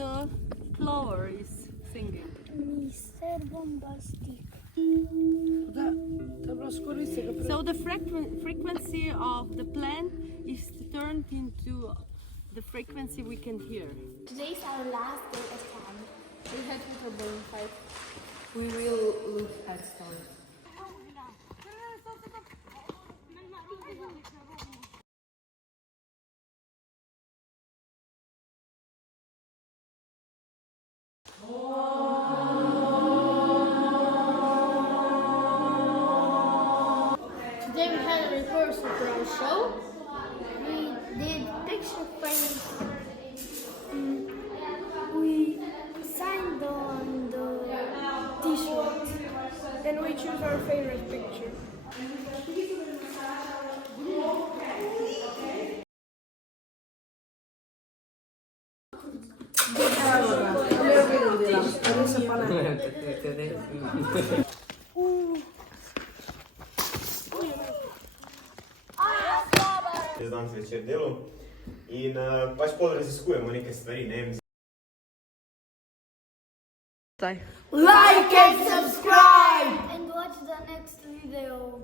the flower is singing? Mr. Bombastic. So the frequency of the plant is turned into the frequency we can hear. Today's our last day at camp. We had with a burn fight. We will look at stars. Today we had a rehearsal for our show. We did picture frames. We signed on the t-shirt. Then we choose our favorite picture. Dan zvečer delo in pač pol raziskujemo neke stvari, ne vem. Like and subscribe! And watch the next video.